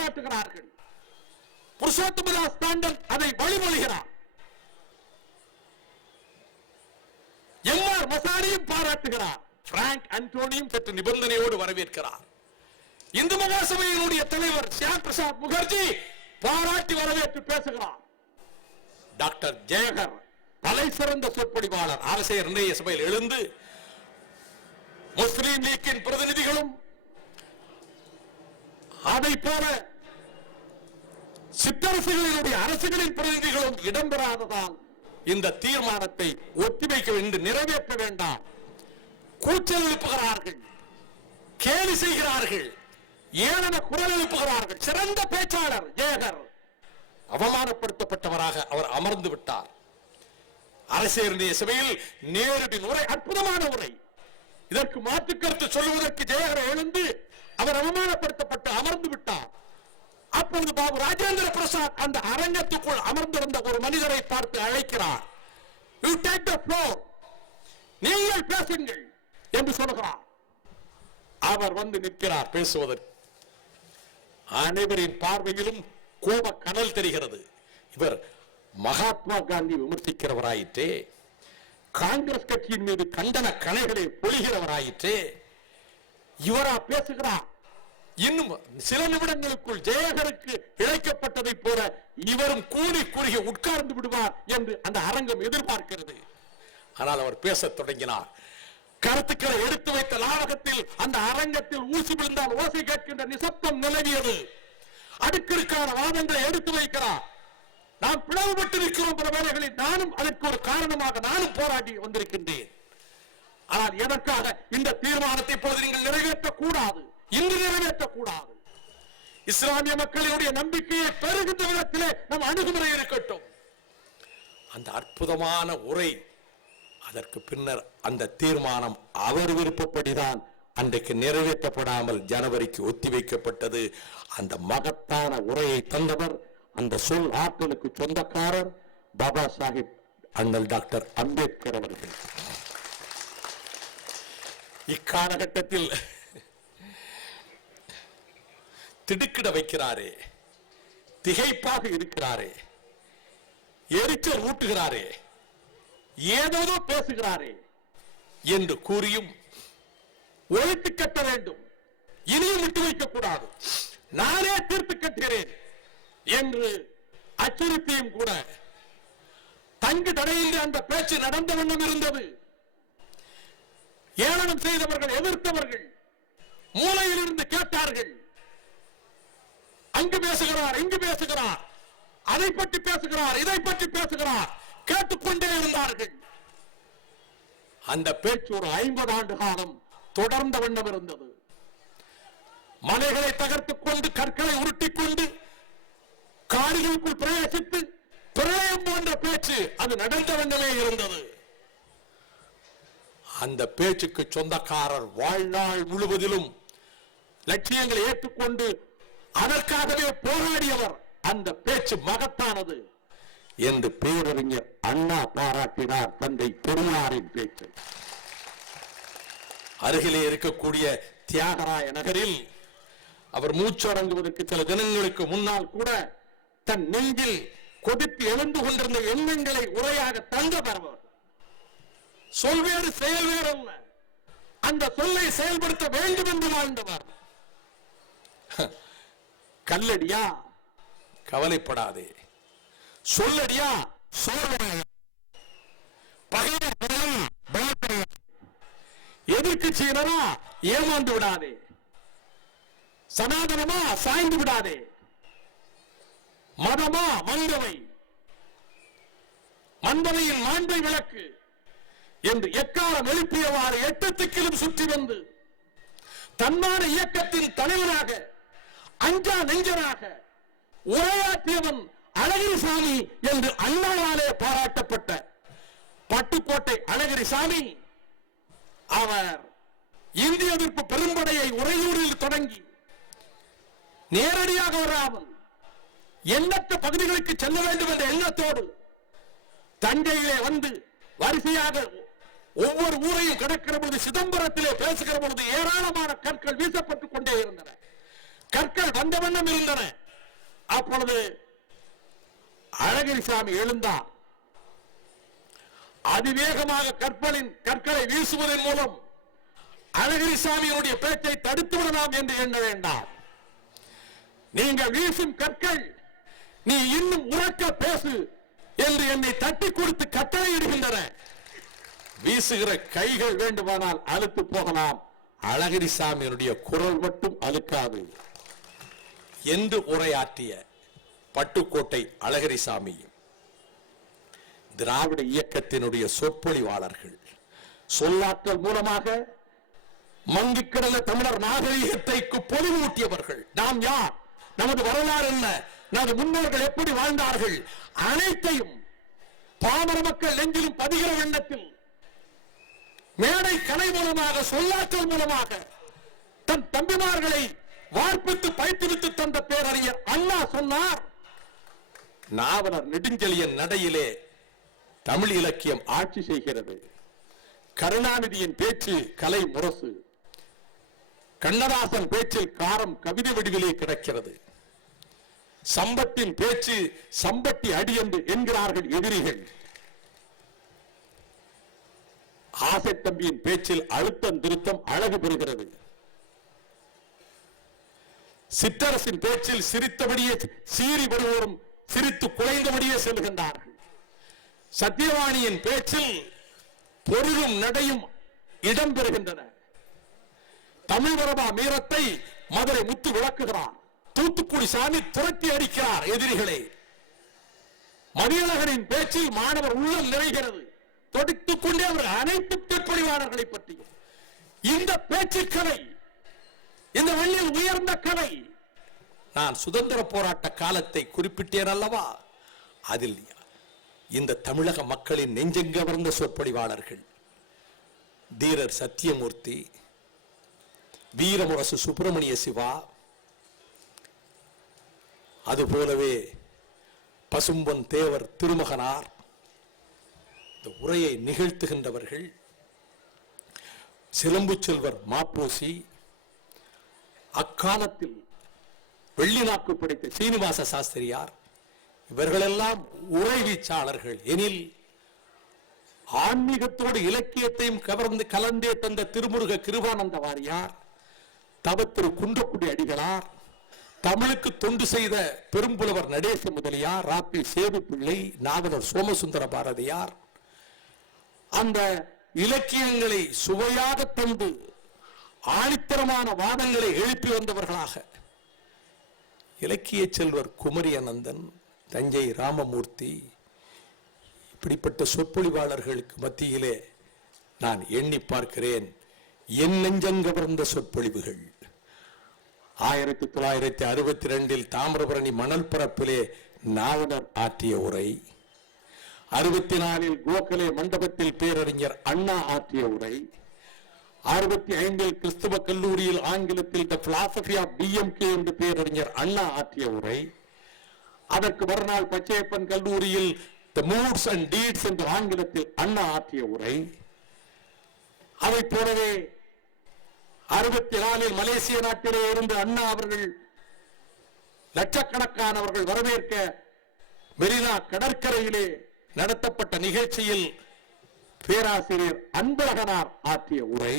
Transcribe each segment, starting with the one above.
பாராட்டுகிறார்கள். புருஷோத்தமதாஸ் தாண்டல் அதை வழிமொழிகிறார். MR மசாரியும் பாராட்டுகிறார். Prank அண்டோனியும் சற்று நிபந்தனையோடு வரவேற்கிறார். இந்து மகாசபையினுடைய தலைவர் ஷியாம் பிரசாத் முகர்ஜி பாராட்டி வரவேற்று பேசுகிறார். டாக்டர் ஜெயகர் தலை சிறந்த சொற்பொழிவாளர் அரசியல் நிர்ணய சபையில் எழுந்து முஸ்லீம் லீக்கின் பிரதிநிதிகளும் அதை போல சித்தரசுகளினுடைய அரசுகளின் பிரதிநிதிகளும் இடம்பெறாததால் இந்த தீர்மானத்தை ஒத்திவைக்க வேண்டும், நிறைவேற்ற வேண்டாம், கூச்சல் எழுப்புகிறார்கள், கேலி செய்கிறார்கள், ஏளன குரல் எழுப்புகிறார்கள். சிறந்த பேச்சாளர் ஜெயகர் அவமானப்படுத்தப்பட்டவராக அவர் அமர்ந்து விட்டார். அரசியல் சபையில் நேரடி உரை, அற்புதமான உரை. இதற்கு மாற்று கருத்து சொல்லுவதற்கு ஜெயகர் எழுந்து அவர் அவமானப்படுத்தப்பட்டு அமர்ந்து விட்டார். அப்பொழுது பாபு ராஜேந்திர பிரசாத் அந்த அரங்கத்துக்குள் அமர்ந்திருந்த ஒரு மனிதரை பார்த்து அழைக்கிறார். You take the floor. நீங்கள் பேசுங்கள் என்று சொல்கிறார். அவர் வந்து நிற்கிறார் பேசுவதற்கு. அனைவரின் பார்வையிலும் கோப கனல் தெரிகிறது. இவர் மகாத்மா காந்தி விமர்சிக்கிறவராயிற்றே, காங்கிரஸ் கட்சியின் மீது கண்டன கலைகளை பொழிகிறவராயிற்றே, இவரா பேசுகிறார். இன்னும் சில நிமிடங்களுக்குள் ஜெயகருக்கு இழைக்கப்பட்டதை போல இவரும் கூலி குறுகி உட்கார்ந்து விடுவார் என்று அந்த அரங்கம் எதிர்பார்க்கிறது. ஆனால் அவர் பேசத் தொடங்கினார். கருத்துக்களை எடுத்து வைத்த நாடகத்தில் அந்த அரங்கத்தில் ஊசி விழுந்தால் ஓசை கேட்கின்ற நிசப்தம் நிலவியது. அடுக்கிற்கான வாதங்களை எடுத்து வைக்கிறார். நாம் பிளவுபட்டு இருக்கிறோம் பல வேளைகளில். நானும் அதற்கு ஒரு காரணமாக நானும் போராடி வந்திருக்கின்றேன். ஆனால் எனக்காக இந்த தீர்மானத்தை இப்பொழுது நீங்கள் நிறைவேற்றக்கூடாது, இன்று நிறைவேற்றக்கூடாது. இஸ்லாமிய மக்களுடைய நம்பிக்கையை பெறுகின்ற விதத்திலே நம் அணுகுமுறை இருக்கட்டும். அந்த அற்புதமான உரை, அதற்கு பின்னர் அந்த தீர்மானம் அவர் விருப்பப்படிதான் அன்றைக்கு நிறைவேற்றப்படாமல் ஜனவரிக்கு ஒத்திவைக்கப்பட்டது. அந்த மகத்தான உரையை தந்தவர், அந்த சொல் ஆற்றலுக்கு சொந்தக்காரர் பாபா சாஹிப் அண்ணல் டாக்டர் அம்பேத்கர் அவர்கள். இக்காலகட்டத்தில் திடுக்கிட வைக்கிறாரே, திகைப்பாக இருக்கிறாரே, எரிச்சல் ஊட்டுகிறாரே, ஏதோ பேசுகிறாரே என்று கூறியும் ஒழித்து கட்ட வேண்டும், இனியும் விட்டு வைக்கக்கூடாது, நானே தீர்த்து கட்டுகிறேன் என்று அச்சுறுத்தியும் கூட தங்கு தடையின்றி அந்த பேச்சு நடந்த வண்ணம் இருந்தது. ஏளனம் செய்தவர்கள், எதிர்த்தவர்கள் மூலையில் இருந்து கேட்டார்கள். அங்கு பேசுகிறார், இங்கு பேசுகிறார், அதை பற்றி பேசுகிறார், இதை பற்றி பேசுகிறார், கேட்டுக்கொண்டே இருந்தார்கள். அந்த பேச்சு ஒரு 50 ஆண்டு காலம் தொடர்ந்த வண்ணம் இருந்தது. மலைகளை தகர்த்துக் கொண்டு, கற்களை உருட்டிக் கொண்டு, காடுகளுக்குள் பிரவேசித்து பிரளயம் போன்ற பேச்சு அது நடந்த வண்ணமே இருந்தது. அந்த பேச்சுக்கு சொந்தக்காரர் வாழ்நாள் முழுவதிலும் லட்சியங்களை ஏற்றுக்கொண்டு அதற்காகவே போராடியவர். அந்த பேச்சு மகத்தானது என்று பேரறிஞர் அண்ணா பாராட்டினார் தந்தை பெரியாரின் பேச்சு. அருகிலே இருக்கக்கூடிய தியாகராய நகரில் அவர் மூச்சடங்குவதற்கு சில தினங்களுக்கு முன்னால் கூட தன் நெஞ்சில் கொதித்து எழுந்து கொண்டிருந்த எண்ணங்களை உரையாக தந்தவர். சொல்வேறு செயல்வேறு அல்ல, அந்த சொல்லை செயல்படுத்த வேண்டும் என்று வாழ்ந்தவர். கல்லடியா, கவலைப்படாதே, சொல்லடியா, எதிர்கட்சியினரா ஏமாந்து விடாதே, சனாதனமா சாய்ந்து விடாதே, மதமா மந்தவை, மந்தவையின் மாண்பை விளக்கு என்று எக்காலம் எழுப்பியவாறு 8 திக்கிலும் சுற்றி வந்து தன்மான இயக்கத்தின் தலைவராக, அஞ்சா நெஞ்சராக உரையாற்றியவன் அழகிரிசாமி என்று அண்ணாவாலே பாராட்டப்பட்ட பட்டுக்கோட்டை அழகிரிசாமி. அவர் இந்திய எதிர்ப்பு பெரும்படையை உறையூரில் தொடங்கி நேரடியாக வராமல் எண்ணற்ற பகுதிகளுக்கு செல்ல வேண்டும் என்ற எண்ணத்தோடு தஞ்சையிலே வந்து வரிசையாக ஒவ்வொரு ஊரையும் கடக்கிற பொழுது, சிதம்பரத்திலே பேசுகிற பொழுது ஏராளமான கற்கள் வீசப்பட்டுக் கொண்டே இருந்தன. கற்கள் வந்த வண்ணம் இருந்தன. அப்பொழுது அழகிரிசாமி எழுந்தார். அதிவேகமாக கற்களை வீசுவதன் மூலம் அழகிரிசாமியினுடைய பேச்சை தடுத்து விடலாம் என்று எண்ண வேண்டாம். நீங்கள் வீசும் கற்கள் நீ இன்னும் உறக்க பேசு என்று என்னை தட்டி கொடுத்து கட்டளையிடுகின்றன. வீசுகிற கைகள் வேண்டுமானால் அழுத்து போகலாம், அழகிரிசாமியினுடைய குரல் மட்டும் அழுக்காது என்று உரையாற்றிய பட்டுக்கோட்டை அழகிரிசாமி திராவிட இயக்கத்தினுடைய சொற்பொழிவாளர்கள், சொல்லாற்றல் மூலமாக மங்கி கிடந்த தமிழர் நாகரிகத்தை பொலிவூட்டியவர்கள். நாம் யார், நமது வரலாறு என்ன, நமது முன்னோர்கள் எப்படி வாழ்ந்தார்கள், அனைத்தையும் பாமர மக்கள் நெஞ்சிலும் பதிகிற எண்ணத்தில் மேடை கலை மூலமாக சொல்லாற்றல் மூலமாக தன் தம்பிமார்களை வார்ப்பித்து பயிற்றுவித்து தந்த பேரறிஞர் அண்ணா சொன்னார், நாவலர் நெடுஞ்செழியன் நடையிலே தமிழ் இலக்கியம் ஆட்சி செய்கிறது. கருணாநிதியின் பேச்சு கலை முரசு, கண்ணதாசன் பேச்சில் காரம் கவிதை வடிவிலே கிடக்கிறது. சம்பத்தின் பேச்சு சம்பட்டி அடி என்று என்கிறார்கள் எதிரிகள். ஆசை தம்பியின் பேச்சில் அழுத்தம் திருத்தம் அழகு பெறுகிறது. சிற்றரசின் பேச்சில் சிரித்தபடியே சீறி வருவோரும் சிரித்து குலைந்தபடியே செல்கின்றார்கள். சத்தியவாணியின் பேச்சில் பொருளும் நடையும் இடம் பெறுகின்றன. தமிழ் வரபா மீரத்தை மதுரை முத்து விளக்குகிறார். தூத்துக்குடி சாமி துரத்தி அடிக்கிறார் எதிரிகளை. மதியழகனின் பேச்சில் மாணவர் உள்ளம் நிறைகிறது. தொடுத்துக் கொண்டே அவர் அனைத்து பிற்படிவாளர்களை பற்றியும் இந்த பேச்சு கலை, இந்த வழியில் உயர்ந்த கலை. நான் சுதந்திர போராட்ட காலத்தை குறிப்பிட்டேன் அல்லவா, அதில் இந்த தமிழக மக்களின் நெஞ்சங்கவர்ந்த சொற்பொழிவாளர்கள் தீரர் சத்தியமூர்த்தி, வீரமுரசு சுப்பிரமணிய சிவா, அதுபோலவே பசும்பொன் தேவர் திருமகனார் இந்த உரையை நிகழ்த்துகின்றவர்கள், சிலம்பு செல்வர் மாப்போசி, அக்காலத்தில் வெள்ளி நாக்கு படைத்த சீனிவாச சாஸ்திரியார், இவர்களெல்லாம் உரை வீச்சாளர்கள் எனில் ஆன்மீகத்தோடு இலக்கியத்தையும் கலந்தே தந்த திருமுருக கிருபானந்த வாரியார், தவத்திரு குன்றக்குடி அடிகளார், தமிழுக்கு தொண்டு செய்த பெரும்புலவர் நடேச முதலியார், ராப்பி சேது பிள்ளை, நாவலர் சோமசுந்தர பாரதியார் அந்த இலக்கியங்களை சுவையாக தந்து ஆணித்தரமான வாதங்களை எழுப்பி வந்தவர்களாக இலக்கிய செல்வர் குமரி அனந்தன், தஞ்சை ராமமூர்த்தி, இப்படிப்பட்ட சொற்பொழிவாளர்களுக்கு மத்தியிலே நான் எண்ணி பார்க்கிறேன் என் நெஞ்சங்கவர்ந்த சொற்பொழிவுகள். 1962 தாமிரபரணி மணல் பரப்பிலே நாவலர் ஆற்றிய உரை, 64 கோகலே மண்டபத்தில் பேரறிஞர் அண்ணா ஆற்றிய உரை, 65 கிறிஸ்துவ கல்லூரியில் ஆங்கிலத்தில் தி பிலாசபி ஆஃப் டிஎம்கே என்று பேரறிஞர் அண்ணா ஆற்றிய உரை, அதற்கு மறுநாள் பச்சையப்பன் கல்லூரியில் தி மூட்ஸ் அண்ட் டீட்ஸ் என்று ஆங்கிலத்தில் அண்ணா ஆற்றிய உரை, அதை போலவே 64 மலேசிய நாட்டிலே இருந்து அண்ணா அவர்கள் லட்சக்கணக்கானவர்கள் வரவேற்க மெரினா கடற்கரையிலே நடத்தப்பட்ட நிகழ்ச்சியில் பேராசிரியர் அன்பழகனார் ஆற்றிய உரை,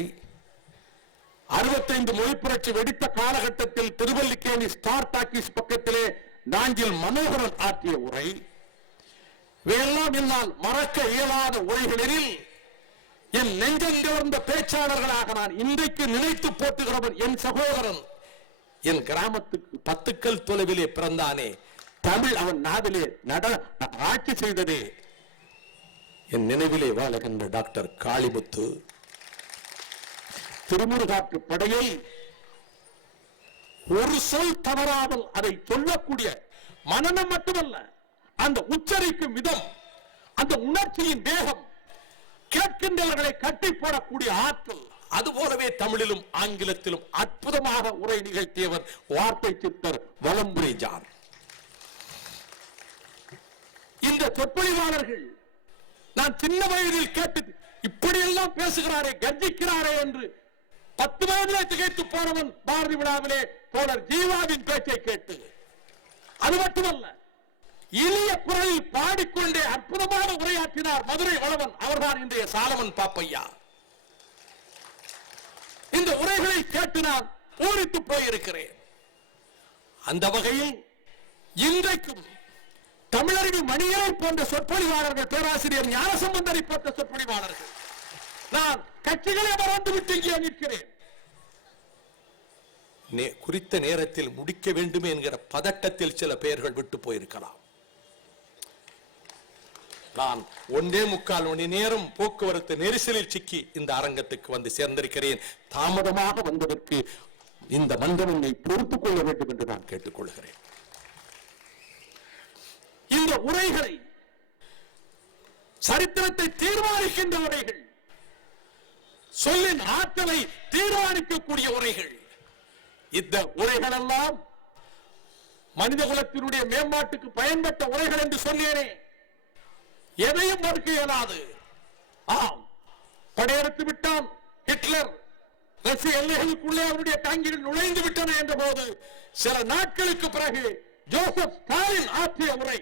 65 மொழி புரட்சி வெடித்த காலகட்டத்தில் திருவல்லிக்கேணி ஸ்டார் டாக்கீஸ் பக்கத்திலே நாஞ்சில் மனோகரன் ஆற்றிய உரை, இவையெல்லாம் என்னால் மறக்க இயலாத உரைகளில் என் நெஞ்சங்கவர்ந்த பேச்சாளர்களாக நான் இன்றைக்கு நினைத்து போட்டுகிறவன் என் சகோதரன், என் கிராமத்துக்கு 10 கல் தொலைவிலே பிறந்தானே, தமிழ் அவன் நாவிலே ஆட்சி செய்ததே, என் நினைவிலே வாழுகின்ற டாக்டர் காளிமுத்து. திருமுருகாற்று படையை ஒரு சொல் தவறாமல் அதை சொல்லக்கூடிய மனநம் மட்டுமல்ல, அந்த உச்சரிக்கும் விதம், அந்த உணர்ச்சியின் வேகம், கேட்கின்றவர்களை கட்டி போடக்கூடிய ஆற்றல், அதுபோலவே தமிழிலும் ஆங்கிலத்திலும் அற்புதமாக உரை நிகழ்த்தியவர் வார்த்தை சித்தர் வலம்புரி ஜான். இந்த சொற்பொழிவாளர்கள் நான் சின்ன வயதில் கேட்டு இப்படியெல்லாம் பேசுகிறாரே, கர்ஜிக்கிறாரே என்று 10 வயதிலே திகைத்து போனவன் பாரதி விழாவிலே தோழர் ஜீவாவின் பேச்சை கேட்டு. அது மட்டுமல்ல, இனிய குரலில் பாடிக்கொண்டே அற்புதமான உரையாற்றினார் மதுரை வளவன். அவர்தான் இன்றைய சாலமன் பாப்பையா. இந்த உரைகளை கேட்டு நான் பூரித்து போயிருக்கிறேன். அந்த வகையில் இன்றைக்கும் தமிழறிவு மணியரை போன்ற சொற்பொழிவாளர்கள், பேராசிரியர் ஞானசம்பந்தரை போன்ற சொற்பொழிவாளர்கள், நான் கட்சிகளை மறந்துவிட்டு இங்கே நிற்கிறேன். குறித்த நேரத்தில் முடிக்க வேண்டும் என்கிற பதட்டத்தில் சில பெயர்கள் விட்டு போயிருக்கலாம். நான் 1.25 மணி நேரம் போக்குவரத்து நெரிசலில் சிக்கி இந்த அரங்கத்துக்கு வந்து சேர்ந்திருக்கிறேன். தாமதமாக வந்ததற்கு இந்த மன்றம் என்னை பொறுத்துக் கொள்ள வேண்டும் என்று நான் கேட்டுக்கொள்கிறேன். இந்த உரைகளை சரித்திரத்தை தீர்மானிக்கின்ற உரைகள், சொல்லின் ஆற்றலை தீர்மானிக்கக்கூடிய உரைகள். இந்த உரைகள் எல்லாம் மனித குலத்தினுடைய மேம்பாட்டுக்கு பயன்பட்ட உரைகள் என்று சொன்னேனே, எதையும் மறுக்க இயலாது. ஆம், படையெடுத்து விட்டான் ஹிட்லர், ரஷ்ய எல்லைகளுக்குள்ளே அவருடைய டாங்கிகள் நுழைந்து விட்டன என்ற போது சில நாட்களுக்கு பிறகு ஜோசப் ஸ்டாலின் ஆற்றிய உரை,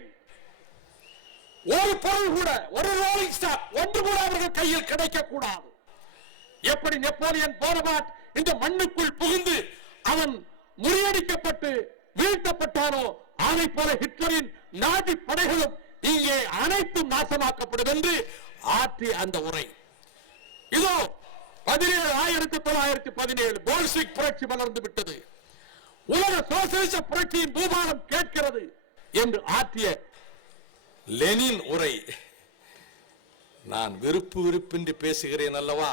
ஒரு பொருள் கூட, ஒரு ரோலிங் ஸ்டாக் ஒன்று கூட அவர்கள் கையில் கிடைக்கக்கூடாது. எப்படி நெப்போலியன் போனபார்ட் இந்த மண்ணுக்குள் புகுந்து அவன் முறியடிக்கப்பட்டு வீழ்த்தப்பட்டானோ, அதை போல ஹிட்லரின் நாஜி படைகளும் இங்கே அனைத்தும் நாசமாக்கப்படும் என்று ஆற்றிய அந்த உரை. இதோ 1917 போல்ஷிக் புரட்சி வளர்ந்து விட்டது, உலக சோசியலிச புரட்சியின் பூபாலம் கேட்கிறது என்று ஆற்றிய லெனின் உரை. நான் விருப்பின்றி பேசுகிறேன் அல்லவா?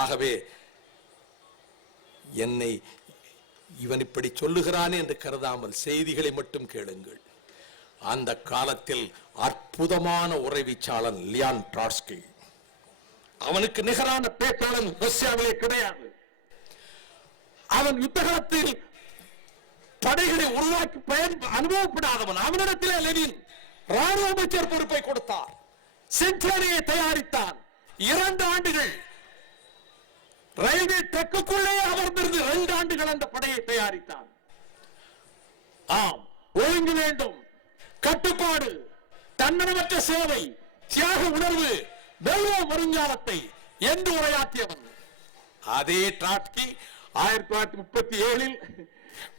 ஆகவே என்னை இவன் இப்படி சொல்லுகிறானே என்று கருதாமல் செய்திகளை மட்டும் கேளுங்கள். அந்த காலத்தில் அற்புதமான உரைவிச்சாளன் லியான் ட்ராட்ஸ்கி, அவனுக்கு நிகரான பேச்சாளன் ரஷ்யாவிலே கிடையாது. அவன் யுத்தகத்தில் படைகளை உருவாக்கி அனுபவப்படாதவன். அவனிடத்திலே லெனின் ராணுவ அமைச்சர் பொறுப்பை கொடுத்தார், சென்ட்ரலியை தயாரித்தான். 2 ஆண்டுகள் ரயில்வே ட்ரக்குக்குள்ளே அமர்ந்திருந்து 2 ஆண்டுகள் அந்த படையை தயாரித்தான். ஆம், ஒழுங்கு வேண்டும், கட்டுப்பாடு, தன்னலமற்ற சேவை, தியாக உணர்வு, வெல்வோம் வருங்காலத்தை என்று உரையாற்றியவன். அதே ட்ராட்ஸ்கி 1937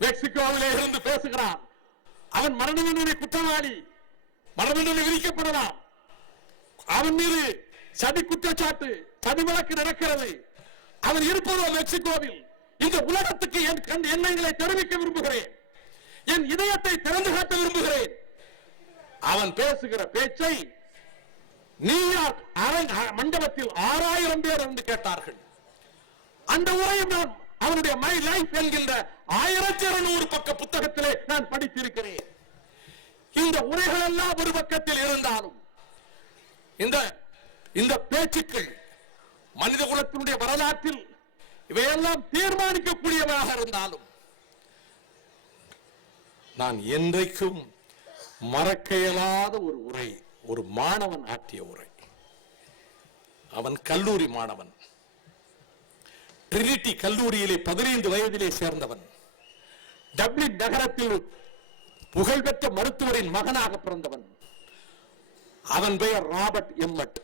மெக்சிகோவிலே இருந்து பேசுகிறான். அவன் மரண தண்டனை குற்றவாளி, மரண தண்டனை விதிக்கப்படலாம். அவன் மீது சதி குற்றச்சாட்டு, சதி வழக்கு நடக்கிறது. அவன் இருப்பதோ மெக்சிகோவில். இந்த உலகத்துக்கு என் எண்ணங்களை தெரிவிக்க விரும்புகிறேன், என் இதயத்தை திறந்து காட்ட விரும்புகிறேன். அவன் பேசுகிற பேச்சை நியூயார்க் மண்டபத்தில் 6000 பேர் என்று கேட்டார்கள். அந்த உரையும் நான் அவனுடைய மை லைஃப் என்கின்ற 1200 பக்க புத்தகத்திலே நான் படித்திருக்கிறேன். இந்த உரைகள் எல்லாம் ஒரு பக்கத்தில் இருந்தாலும் இந்த பேச்சுக்கள் மனித குலத்தினுடைய வரலாற்றில் இவையெல்லாம் தீர்மானிக்கக்கூடியவராக இருந்தாலும் நான் என்றைக்கும் மறக்க இயலாத ஒரு உரை, ஒரு மாணவன் ஆற்றிய உரை. அவன் கல்லூரி மாணவன், ட்ரினிட்டி கல்லூரியிலே 15 வயதிலே சேர்ந்தவன். டப்ளின் நகரத்தில் புகழ்பெற்ற மருத்துவரின் மகனாக பிறந்தவன். அவன் பெயர் ராபர்ட் எம்மட்.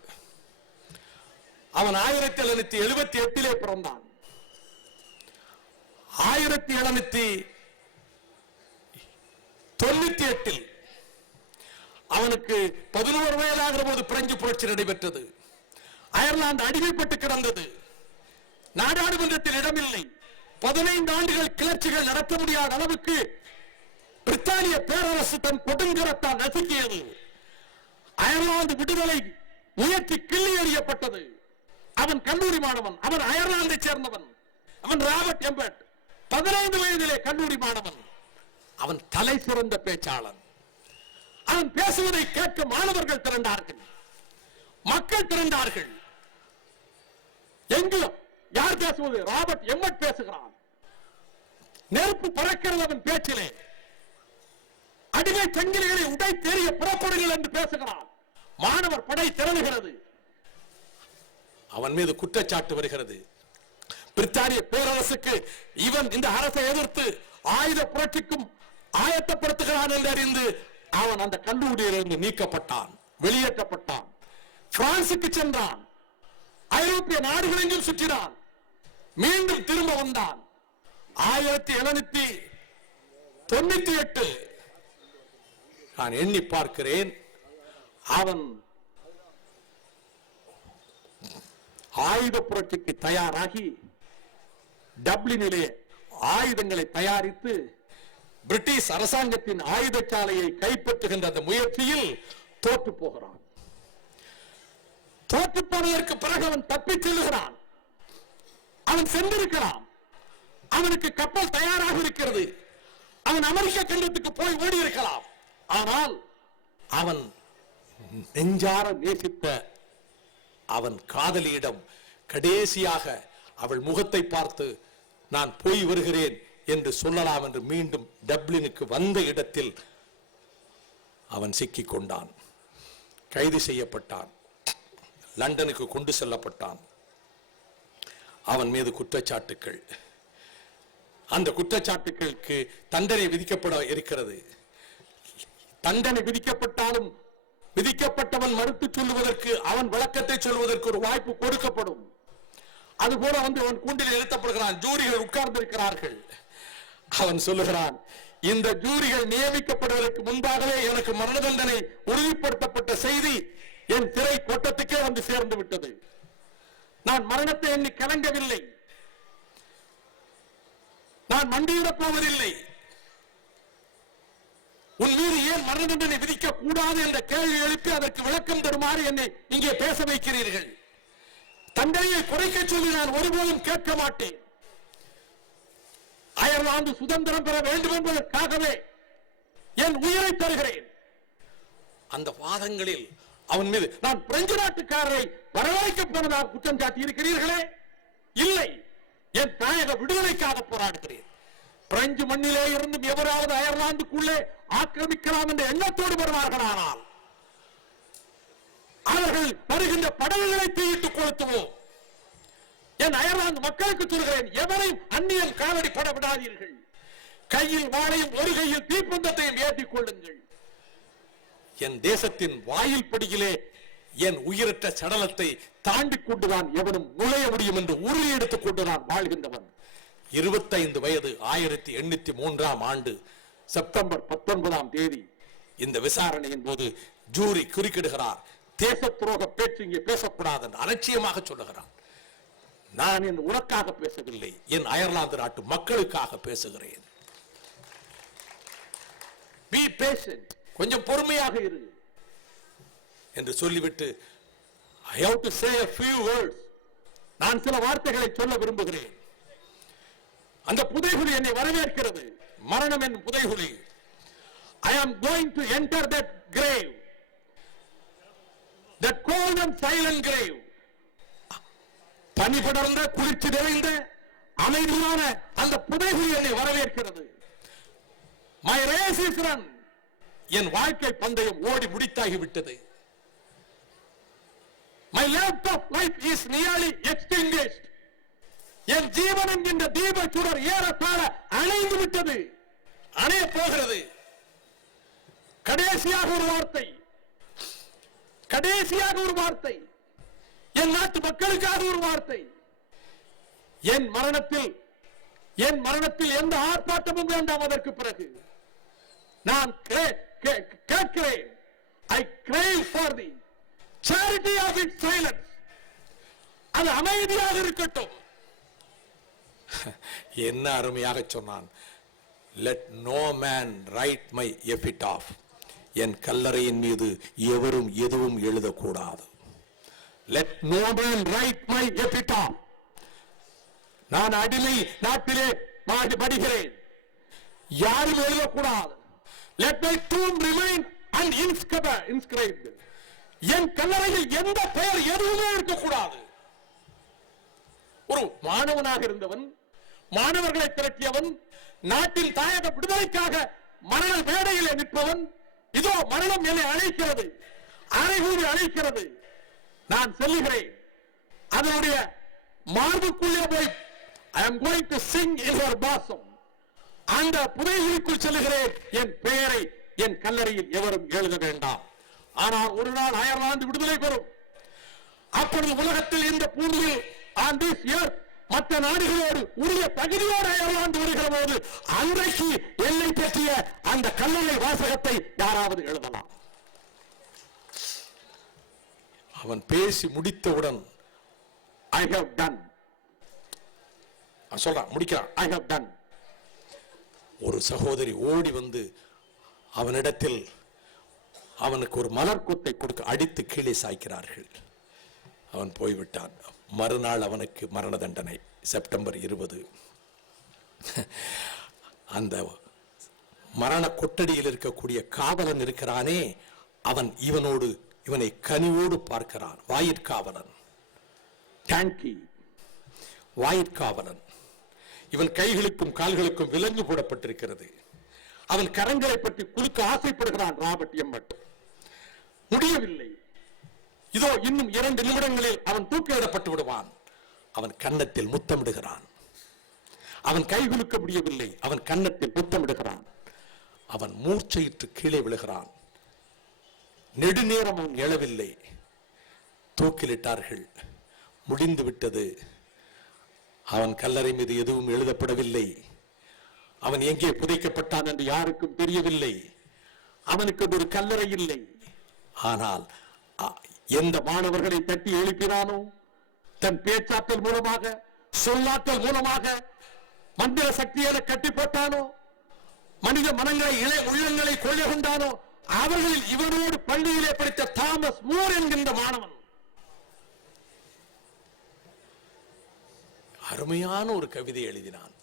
அவன் 1778 பிறந்தான். 1798 அவனுக்கு 11 வயதாகிற போது பிரெஞ்சு புரட்சி நடைபெற்றது. அயர்லாந்து அடிமைப்பட்டு கிடந்தது. நாடாளுமன்றத்தில் இடமில்லை. 15 ஆண்டுகள் கிளர்ச்சிகள் நடத்த முடியாத அளவுக்கு பிரித்தானிய பேரரசு தன் கொடுங்கரத்தால் நசுக்கியது. அயர்லாந்து விடுதலை முயற்சி கிள்ளி எறியப்பட்டது. அவன் கல்லூரி மாணவன், அவன் அயர்லாந்தை சேர்ந்தவன். அவன் ராபர்ட் எம்பர்ட், 15 வயதிலே கல்லூரி மாணவன். அவன் தலை சிறந்த பேச்சாளன். அவன் பேசுவதை கேட்க மாணவர்கள் திரண்டார்கள், மக்கள் திரண்டார்கள். எங்கும் யார் பேசுவது? ராபர்ட் எம்மட் பேசுகிறான். நெருப்பு பறக்கிறது அவன் பேச்சிலே. அடிமை சங்கிலிகளை உடை தெரிய புறப்படுங்கள் என்று பேசுகிறான். மாணவர் படை திரளுகிறது. அவன் மீது குற்றச்சாட்டு வருகிறது. பிரித்தானிய பேரரசுக்கு இவன் இந்த அரசை எதிர்த்து ஆயுத புரட்சிக்கும் ஆயத்தப்படுத்துகிறான் என்று அறிந்து அவன் அந்த கல்லூரியிலிருந்து நீக்கப்பட்டான், வெளியேற்றப்பட்டான். பிரான்சுக்கு சென்றான், ஐரோப்பிய நாடுகளெங்கும் சுற்றினான், மீண்டும் திரும்ப வந்தான். 1798 நான் எண்ணி பார்க்கிறேன், அவன் ஆயுத புரட்சிக்கு தயாராகி டப்ளினிலே ஆயுதங்களை தயாரித்து பிரிட்டிஷ் அரசாங்கத்தின் ஆயுதச்சாலையை கைப்பற்றுகின்ற அந்த முயற்சியில் தோற்று போகிறான். தோற்று போனதற்கு பிறகு அவன் தப்பிச் செல்லுகிறான். அவன் சென்றிருக்கலாம், அவனுக்கு கப்பல் தயாராக இருக்கிறது, அவன் அமெரிக்க கண்டத்துக்கு போய் ஓடி இருக்கலாம். ஆனால் அவன் நெஞ்சார நேசித்த அவன் காதலியிடம் கடைசியாக அவள் முகத்தை பார்த்து நான் போய் வருகிறேன் என்று சொல்லலாம் என்று மீண்டும் டப்ளினுக்கு வந்த இடத்தில் அவன் சிக்கிக் கொண்டான், கைது செய்யப்பட்டான், லண்டனுக்கு கொண்டு செல்லப்பட்டான். அவன் மீது குற்றச்சாட்டுக்கள், அந்த குற்றச்சாட்டுகளுக்கு தண்டனை விதிக்கப்பட இருக்கிறது. தண்டனை விதிக்கப்பட்டாலும் விதிக்கப்பட்டவன் மறுத்து சொல்லுவதற்கு, அவன் விளக்கத்தை சொல்வதற்கு ஒரு வாய்ப்பு கொடுக்கப்படும். அதுபோல வந்து அவன் கூண்டில் நிறுத்தப்படுகிறான், ஜூரிகள் உட்கார்ந்து இருக்கிறார்கள். அவன் சொல்லுகிறான், இந்த ஜூரிகள் நியமிக்கப்படுவதற்கு முன்பாகவே எனக்கு மரண தண்டனை உறுதிப்படுத்தப்பட்ட செய்தி என் திரை கோட்டத்துக்கே வந்து சேர்ந்து விட்டது. நான் மரணத்தை எண்ணி கலங்கவில்லை, நான் மண்டியிடப் போவதில்லை. உன் மீது ஏன் மரண தண்டனை விதிக்க கூடாது என்ற கேள்வி எழுப்பி அதற்கு விளக்கம் தருமாறு என்னை இங்கே பேச வைக்கிறீர்கள். தண்டனையை குறைக்க சொல்லி நான் ஒருபோதும் கேட்க மாட்டேன். அயர்லாந்து சுதந்திரம் பெற வேண்டும் என்பதற்காகவே என் உயிரை தருகிறேன். அந்த வாதங்களில் அவன் மீது நான் பிரெஞ்சு நாட்டுக்காரரை வரவழைக்கப் போனதாக குற்றம் சாட்டி இருக்கிறீர்களே, இல்லை, என் தாயக விடுதலைக்காக போராடுகிறேன். பிரெஞ்சு மண்ணிலே இருந்தும் எவராவது அயர்லாந்துக்குள்ளே ஆக்கிரமிக்கலாம் என்ற எண்ணத்தோடு வருவார்களானால் அவர்கள் வருகின்ற படகுகளை தீயிட்டு கொளுத்துவோம். என் அயர்லாந்து மக்களுக்கு சொல்கிறேன், எவரையும் அந்நியன் காலடி பட விடாதீர்கள். கையில் வாளையும் ஒரு கையில் தீப்பந்தத்தையும் ஏற்றிக் கொள்ளுங்கள். என் தேசத்தின் வாயில் படியிலே என் உயிரற்ற சடலத்தை தாண்டிக் கொண்டுதான் எவனும் நுழைய முடியும் என்று உறுதி எடுத்துக் கொண்டுதான் வாழ்கின்றவன். 25 வயது 1803 செப்டம்பர் 19 இந்த விசாரணையின் போது ஜூரி குறுக்கிடுகிறார். தேச துரோக பேச்சு இங்கே பேசக்கூடாது என்று அலட்சியமாக சொல்லுகிறான். நான் என் உனக்காக பேசவில்லை, என் அயர்லாந்து நாட்டு மக்களுக்காக பேசுகிறேன். Be patient, கொஞ்சம் பொறுமையாக இரு என்று சொல்லிவிட்டு I have to say a few words, நான் சில வார்த்தைகளை சொல்ல விரும்புகிறேன். அந்த புதைகுழி என்னை வரவேற்கிறது, மரணம் என் புதைகுழி. I am going to enter that grave, that cold and silent grave. பனி படர்ந்த குளிர்ச்சி நிறைந்த அமைதியான அந்த புதைகுழி என்னை வரவேற்கிறது. My race is run, என் வாழ்க்கை பந்தயம் ஓடி முடித்தாகிவிட்டது. My life of life is nearly extinguished, என் ஜீவன் என்கின்ற தீப சுடர் ஏறத்தாழ அணைந்து விட்டது, அணைய போகிறது. கடைசியாக ஒரு வார்த்தை, கடைசியாக ஒரு வார்த்தை, என் நாட்டு மக்களுக்காக ஒரு வார்த்தை. என் மரணத்தில் எந்த ஆர்ப்பாட்டமும் வேண்டாம். அதற்கு பிறகு நான் கேட்கிறேன், I crave for the charity of its silence. அது அமைதியாக இருக்கட்டும். என்ன அருமையாக சொன்னான். Let no man write my epitaph. என் கல்லறையின் மீது எவரும் எதுவும் எழுதக்கூடாது. Let no man write my epitaph. நான் அடிமை நாட்டிலே படிக்கிறேன், யாரும் எழுதக்கூடாது. Let my tomb remain uninscribed. என் கல்லறையில் எந்த பெயர் எதுவுமே இருக்கக்கூடாது. ஒரு மாணவனாக இருந்தவன், மாணவர்களை திரட்டியவன், நாட்டின் தாயக விடுதலைக்காக மரண மேடையிலே நிற்பவன், இதோ மரணம் என்னை அழைக்கிறது, அறைகூறி அழைக்கிறது, நான் செல்லுகிறேன். அதனுடைய மார்புக்குள்ளே போய் I am going to sing in her bosom. அந்த புதைகுழிக்குள் செல்கிறேன், என் பெயரை என் கல்லறையில் எவரும் எழுத வேண்டாம். ஆனால் ஒரு நாள் அயர்லாந்து விடுதலை பெறும். அப்பொழுது உலகத்தில் இந்த பூமியில் on this earth மற்ற நாடுகளோடு உரிய தகுதியோடு அயர்லாந்து வருகிற போது அன்றைக்கு எல்லை பற்றிய அந்த கல்லறை வாசகத்தை யாராவது எழுதலாம். அவன் பேசி முடித்தவுடன் I have done சொல்றான், முடிக்கிறான். I have done. ஒரு சகோதரி ஓடி வந்து அவனிடத்தில் அவனுக்கு ஒரு மலர் கொத்தை கொடுக்க அடித்து கீழே சாய்க்கிறார்கள். அவன் போய்விட்டான். மறுநாள் அவனுக்கு மரண தண்டனை. செப்டம்பர் 20. அந்த மரண கொட்டடியில் இருக்கக்கூடிய காவலன் இருக்கிறானே, அவன் இவனை கனிவோடு பார்க்கிறான். வாயிற்காவலன், டாங்கி வாயிற்காவலன். இவன் கைகளுக்கும் கால்களுக்கும் விலங்கு போடப்பட்டிருக்கிறது. அவன் கரங்களை பற்றி குலுக்க ஆசைப்படுகிறான். ராபர்ட் எம்மட் முடியவில்லை. இதோ இன்னும் 2 நிமிடங்களில் அவன் தூக்கிலிடப்பட்டு விடுவான். அவன் கன்னத்தில் முத்தமிடுகிறான். அவன் கைகுலுக்க முடியவில்லை. அவன் கன்னத்தில் முத்தமிடுகிறான். அவன் மூர்ச்சையிட்டு கீழே விழுகிறான். நெடுநேரம் அவன் எழவில்லை. தூக்கிலிட்டார்கள். முடிந்து விட்டது. அவன் கல்லறை மீது எதுவும் எழுதப்படவில்லை. அவன் எங்கே புதைக்கப்பட்டான் என்று யாருக்கும் தெரியவில்லை. அவனுக்கு ஒரு கல்லறை இல்லை. ஆனால் எந்த மாணவர்களை தட்டி எழுப்பினானோ, தன் பேச்சாற்றல் மூலமாக, சொல்லாற்றல் மூலமாக, மந்திர சக்தியை கட்டி போட்டானோ, மனித மனங்களை உள்ளங்களை கொள்ளை கொண்டானோ, அவர்களில் இவனோடு பள்ளியிலே படித்த தாமஸ் மூர் என்கின்ற மாணவன் அருமையான ஒரு கவிதை எழுதினான்.